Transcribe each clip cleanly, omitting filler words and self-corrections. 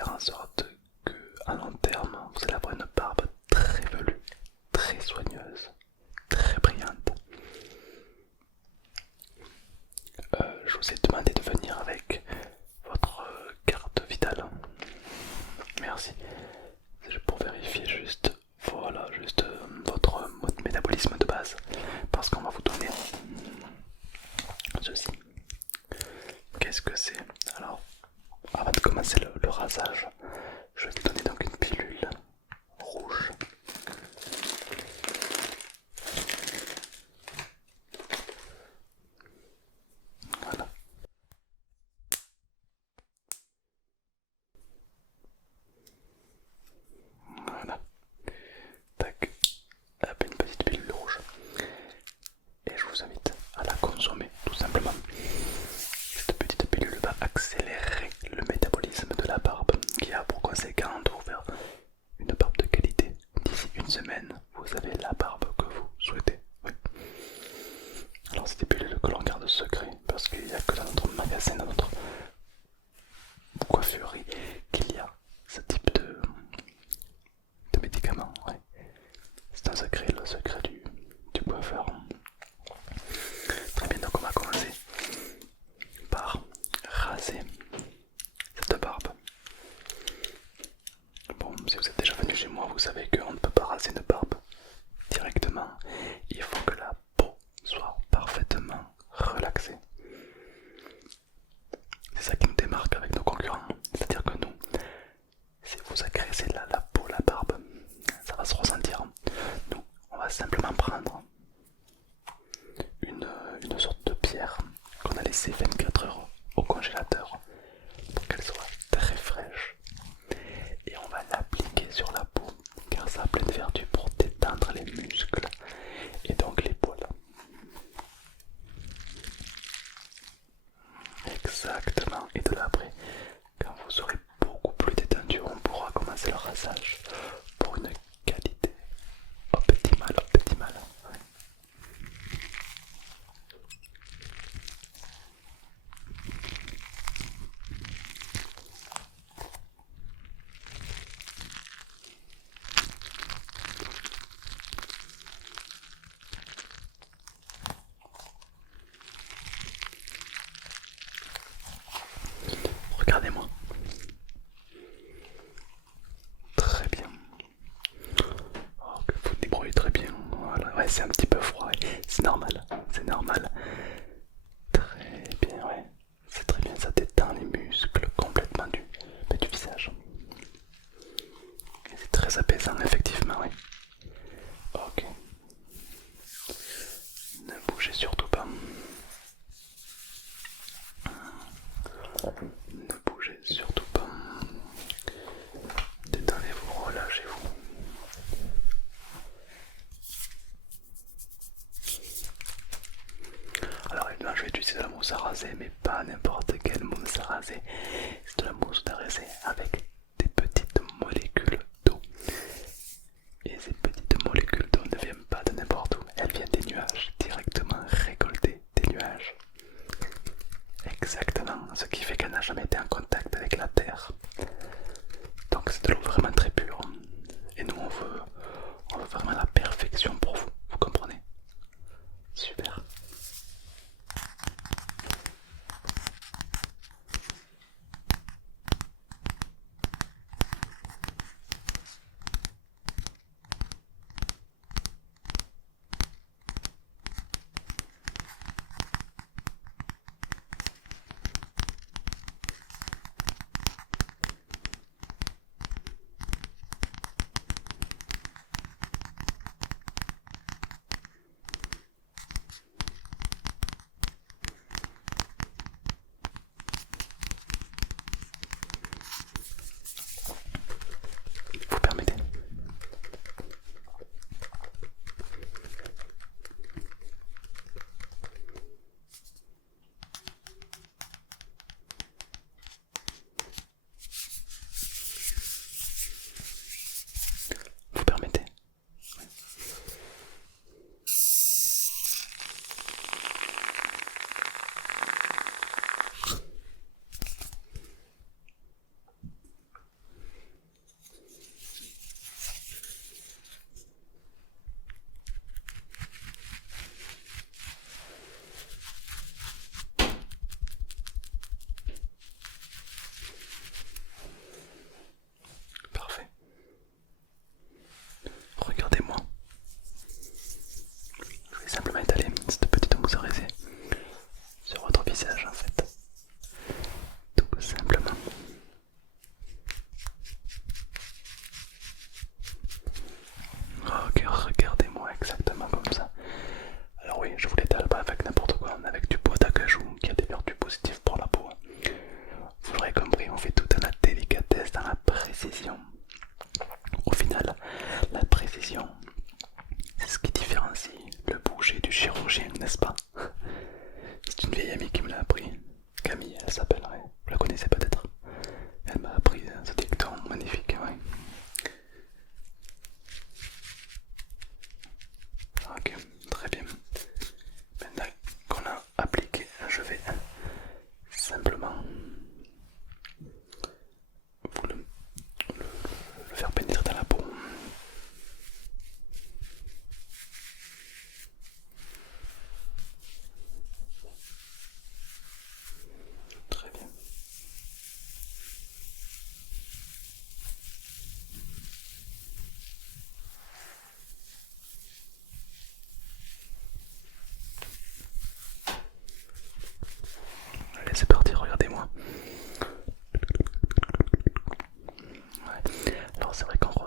faire en sorte que à long terme vous allez avoir une barbe très velue, très soigneuse, très brillante. Je vous ai demandé de venir avec votre carte vitale. Merci. C'est pour vérifier juste, voilà, juste votre mode métabolisme de base. Parce qu'on va vous donner ceci. Qu'est-ce que c'est? Alors, avant de commencer le rasage, je vais vous donner donc une pilule rouge. Voilà. Voilà. Tac. Hop, une petite pilule rouge. Et je vous invite à la consommer tout simplement. Cette petite pilule va accélérer le métabolisme de la barbe qui a pour conséquent de vous faire une barbe de qualité. D'ici une semaine, vous avez la barbe que vous souhaitez. Oui. Alors c'est des pilules que l'on garde secret parce qu'il n'y a que dans notre magasin, dans notre coiffurerie qu'il y a ce type de médicaments. Ouais. C'est un secret, le secret du coiffeur. Très bien, donc on va commencer par raser cette barbe. Bon, si vous êtes déjà venu chez moi, vous savez qu'on ne peut pas raser une barbe directement. Il faut que la peau soit parfaitement relaxée. C'est ça qui nous démarque avec nos concurrents. C'est-à-dire que nous, si vous agressez la peau, la barbe, ça va se ressentir. Nous, on va simplement prendre une sorte de pierre qu'on a laissé 24 heures au congélateur pour qu'elle soit très fraîche. Et on va l'appliquer sur la peau car ça a plein de vertus pour détendre les muscles et donc les poils. Exactement. Et de là après, quand vous serez beaucoup plus détendu, on pourra commencer le rasage pour une qualité optimale, optimale. Ouais. Regardez-moi. Très bien. Oh, que vous débrouillez très bien. Voilà. Ouais, c'est un petit peu froid. C'est normal. C'est normal. Très bien, ouais. C'est très bien. Ça détend les muscles complètement du visage. Et c'est très apaisant, effectivement, oui. Ok. Ne bougez surtout pas. Ne bougez surtout pas. Détendez-vous, relâchez-vous.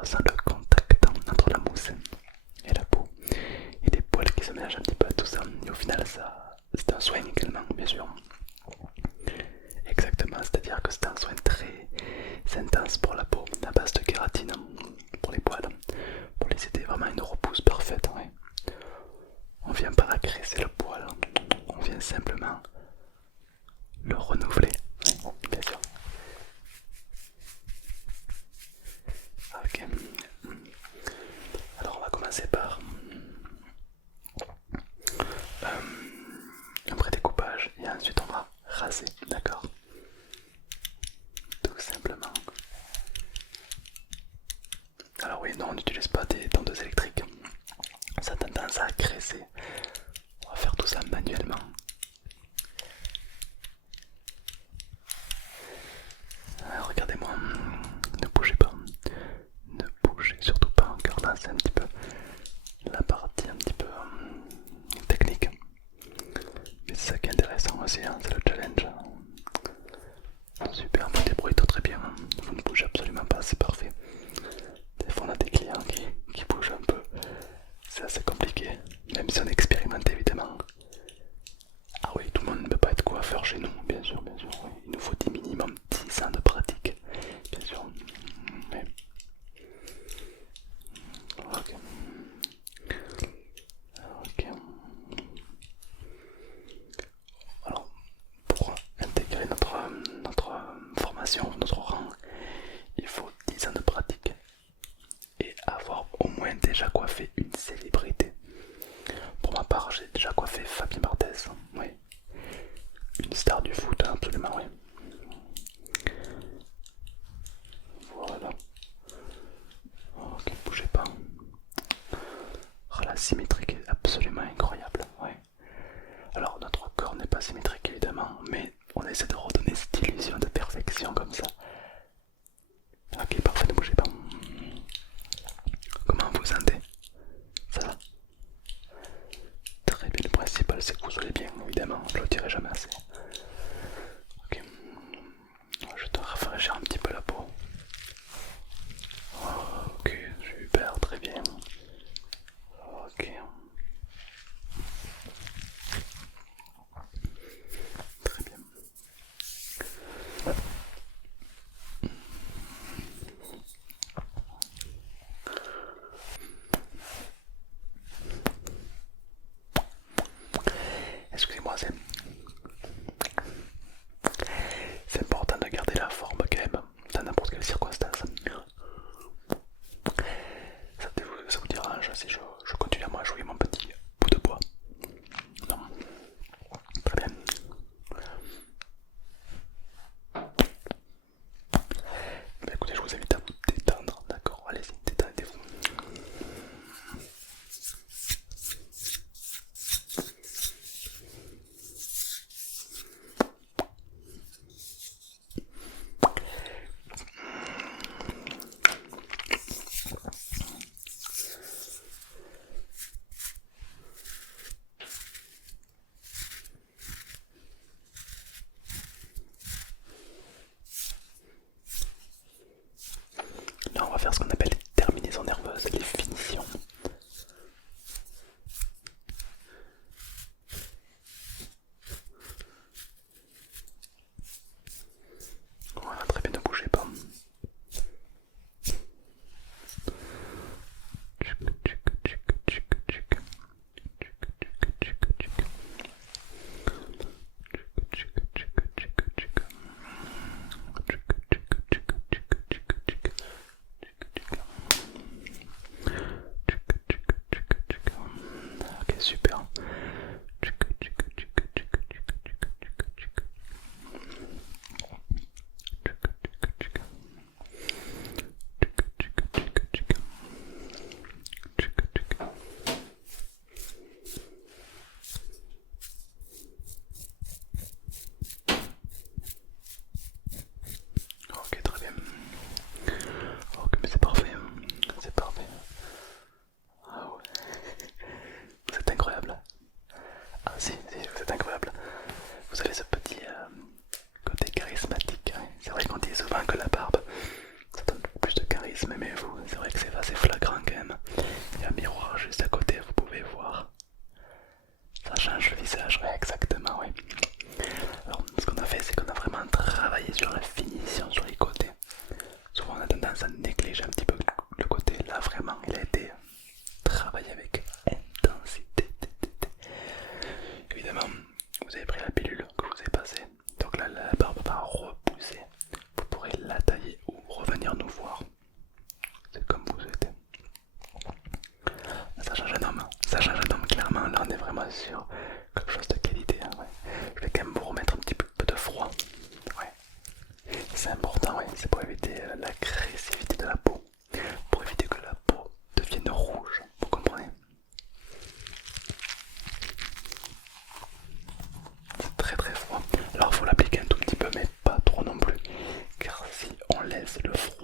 ressens le contact entre la mousse et la peau et des poils qui se mélangent un petit peu à tout ça. Et au final, ça, c'est un soin également, bien sûr. Exactement, c'est-à-dire que c'est un soin très intense pour la peau, à base de kératine, pour les poils, pour les aider vraiment à une repousse parfaite. Ouais. On vient pas agresser le poil, on vient simplement le renouveler, bien sûr. Ok. Alors on va commencer par un vrai découpage et ensuite on va raser, d'accord? Tout simplement. Alors oui, non, on n'utilise pas des tondeuses électriques. Ça a tendance à agresser. On va faire tout ça manuellement. Alors, regardez-moi, ne bougez pas. Ne bougez surtout pas, car là c'est un petit peu la partie un petit peu technique. Mais c'est ça qui est intéressant aussi, hein, c'est le challenge. Super, vous débrouillez très bien, vous ne bougez absolument pas, c'est parfait. Des fois on a des clients qui bougent un peu, c'est assez compliqué, même si on expérimente évidemment. Ah oui, tout le monde ne peut pas être coiffeur chez nous, bien sûr, oui. Il nous faut des minimum 10 ans de pratique, bien sûr. Oui. Ok. Ok. Alors, pour intégrer notre formation, notre rang, il faut 10 ans de pratique et avoir au moins déjà coiffé une célébrité. Pour ma part, j'ai déjà coiffé Fabien Barthez, oui. Une star du foot, absolument, oui. Voilà. Ok, bougez pas. Oh, la symétrie est absolument incroyable, ouais. Alors notre corps n'est pas symétrique évidemment, mais on essaie de redonner cette illusion de perfection comme ça. Ok, parfait, ne bougez pas. Comment vous sentez? Ça va? Très bien, le principal c'est que vous soyez bien, évidemment, je le dirai jamais assez. Ok, je te rafraîchir un petit peu la peau. Ok, super, très bien. Ok. Très bien. Excusez-moi, c'est important de garder la forme quand même, dans n'importe quelle circonstance. Ça vous dérange si je continue à m'ajouter mon petit bout de bois? Non. Très bien. Bah écoutez, je vous invite à vous détendre, d'accord? Allez-y, détendez-vous. Là, on va faire ce qu'on appelle les terminaisons nerveuses, les finitions. Voilà, très bien, ne bougez pas.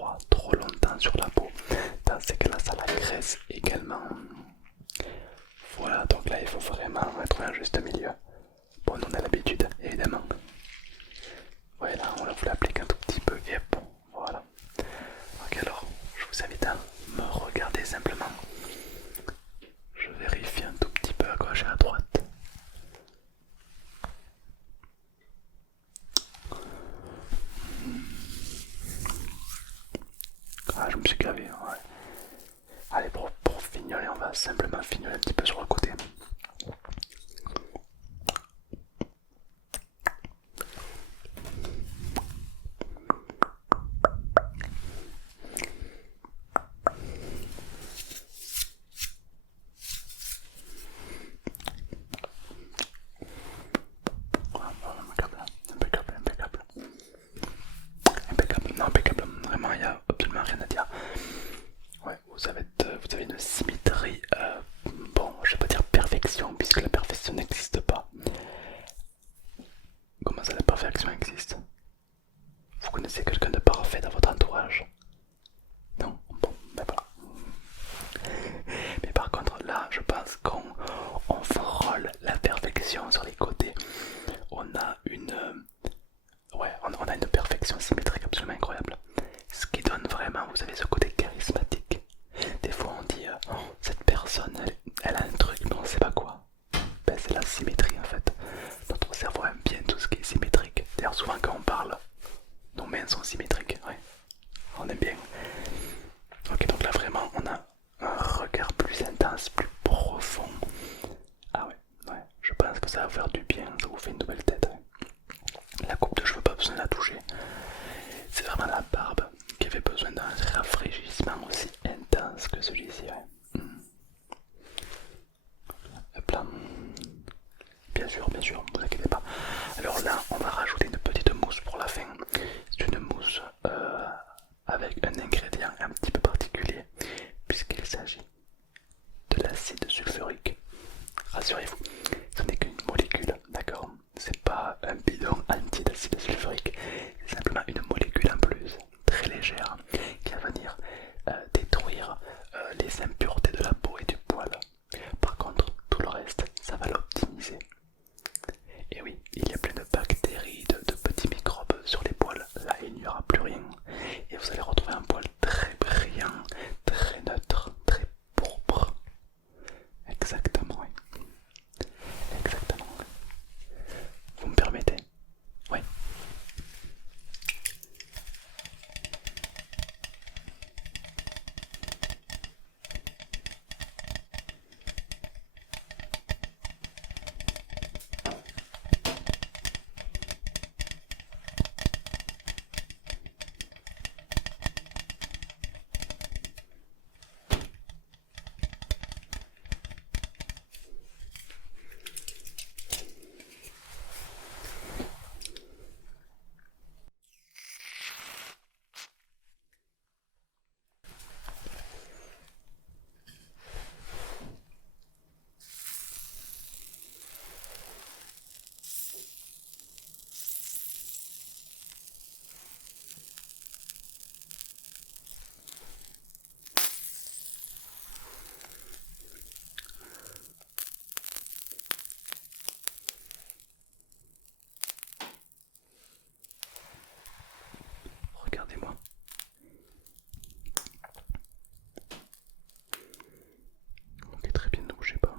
restera trop longtemps sur la peau. Dans ces cas-là, ça la graisse également. Voilà, donc là il faut vraiment trouver un juste milieu. Bon, on a l'habitude, évidemment. Voilà, on vous l'applique un tout petit peu et bon, voilà. Ok, alors, je vous invite à me regarder simplement. Je vérifie un tout petit peu à gauche et à droite. Ah, je me suis gavé, ouais. Allez, pour fignoler, on va simplement fignoler un petit peu sur le côté. Impeccable, impeccable, impeccable. Impeccable, non, impeccable, vraiment, il n'y a absolument rien à dire. Ouais, vous avez une symétrie, bon, je vais pas dire perfection, puisque la perfection n'existe pas. Comment ça, la perfection existe? Vous connaissez quelqu'un de parfait dans votre entourage? Non? Bon, ben voilà. Mais par contre, là, je pense qu'on frôle la perfection sur les côtés. On a une... ouais, on a une perfection symétrique absolument incroyable. Ce qui donne vraiment, vous savez, ce côté charismatique. Des fois on dit, oh, cette personne, elle a un truc, mais on sait pas quoi. Ben, c'est la symétrie en fait. Notre cerveau aime bien tout ce qui est symétrique. D'ailleurs, souvent quand on parle, nos mains sont symétriques. Ouais. On aime bien. Ok, donc là vraiment, on a un regard plus intense, plus profond. Ah ouais, ouais. Je pense que ça va faire du bien. Ça vous fait une nouvelle tête. Ouais. La coupe de cheveux, pas besoin de la toucher. C'est vraiment la barbe qui avait besoin d'un rafraîchissement aussi intense que celui-ci. Ouais. Hop là. Bien sûr, ne vous inquiétez pas. Alors là, on va rajouter une petite mousse pour la fin. C'est une mousse avec un ingrédient un petit peu particulier, puisqu'il s'agit de l'acide sulfurique. Rassurez-vous, ce n'est qu'une molécule, d'accord? C'est pas un bidon entier d'acide sulfurique, c'est simplement une molécule en plus, très légère, qui va venir détruire les impuretés de la peau et du poil. Par contre, tout le reste, ça va l'optimiser. Et oui, il y a plein de bactéries, de petits microbes sur les poils. Là, il n'y aura plus rien. Et vous allez retrouver un poil très brillant, très neutre, très pourpre. Exactement, oui. Exactement. Vous me permettez? Oui. Regardez-moi. Ok, très bien, ne bougez pas.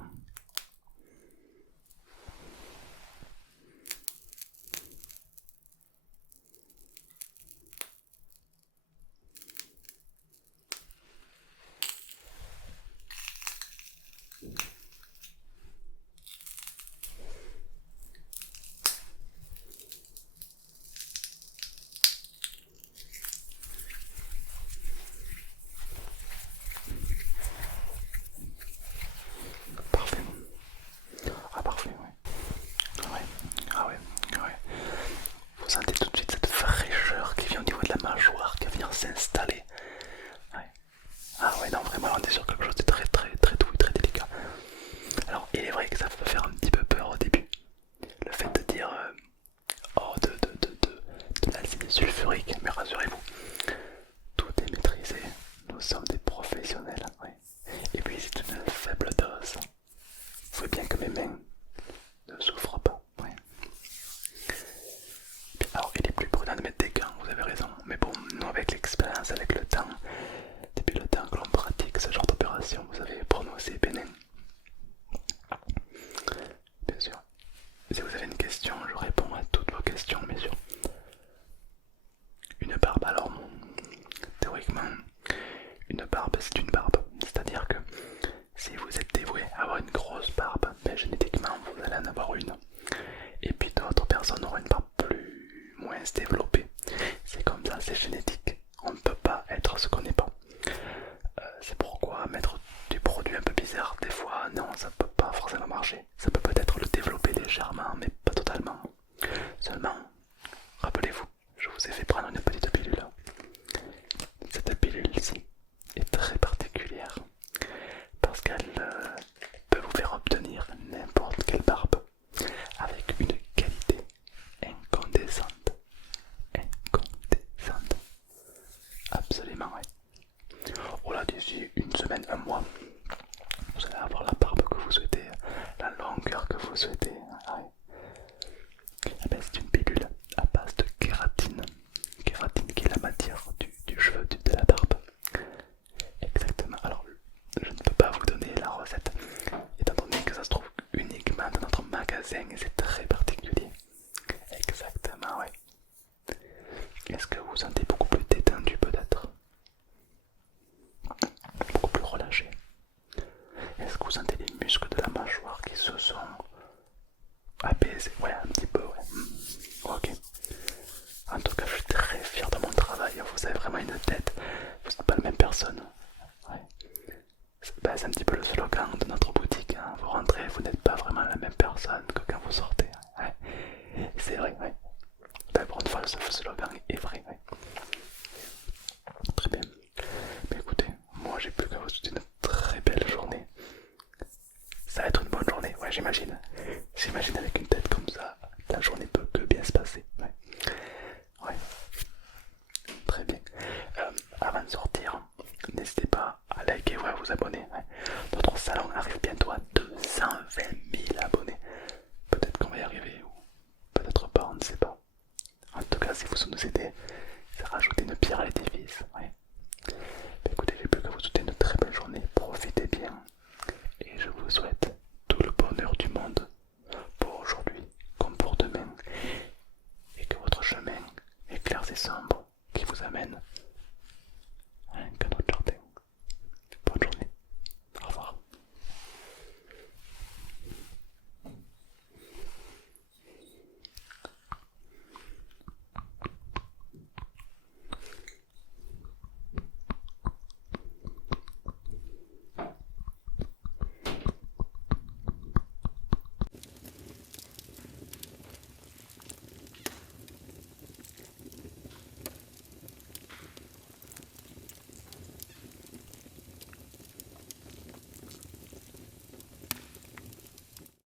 effectivement, une barbe c'est une barbe. C'est-à-dire que si vous êtes dévoué à avoir une grosse barbe, ben, génétiquement vous allez en avoir une. Et puis d'autres personnes auront une barbe moins développée. C'est comme ça, c'est génétique. On ne peut pas être ce qu'on n'est pas. C'est pourquoi mettre du produit un peu bizarre, des fois, non, ça peut pas forcément marcher. Ça peut peut-être le développer légèrement, mais pas totalement. Seulement, rappelez-vous, je vous ai fait prendre une petite pilule. Cette pilule-ci est très particulière parce qu'elle peut vous faire obtenir n'importe quelle barbe avec une qualité incandescente. Incandescente. Absolument, ouais. Oh là, d'ici une semaine, un mois, vous allez avoir la barbe que vous souhaitez, la longueur que vous souhaitez. Ouais. Eh ben, c'est une pilule à base de kératine. Kératine qui est la matière du cheveu, de la barbe. Exactement. Alors, je ne peux pas vous donner la recette, étant donné que ça se trouve uniquement dans notre magasin et c'est très particulier. Exactement, ouais. Est-ce que vous vous sentez beaucoup plus détendu peut-être? Beaucoup plus relâché? Est-ce que vous sentez les muscles de la mâchoire qui se sont apaisés? Ouais, un petit peu, ouais. Ok. En tout cas, je suis très fier de mon travail. Vous avez vraiment une tête. Vous n'êtes pas la même personne. Ouais. C'est un petit peu le slogan de notre boutique. Hein. Vous rentrez, vous n'êtes pas vraiment la même personne que quand vous sortez. Ouais. C'est vrai, ouais. Ben, pour une fois, ce slogan est vrai. Ouais. Très bien. Mais écoutez, moi j'ai plus qu'à vous souhaiter une très belle journée. Ça va être une bonne journée, ouais, j'imagine. J'imagine avec une tête comme ça, la journée peut que bien se passer. Ouais. Ouais. Très bien. Avant de sortir, n'hésitez pas à liker ou à vous abonner. Ouais. Notre salon arrive bientôt à 220 000 abonnés. Peut-être qu'on va y arriver ou peut-être pas, on ne sait pas. En tout cas, si vous nous aidez, ça rajoute une pierre à l'édifice. Ouais. Écoutez, j'ai plus qu'à vous souhaiter une très belle journée. Profitez bien. Et je vous souhaite tout le bonheur du monde pour aujourd'hui comme pour demain. Et que votre chemin éclairci sombre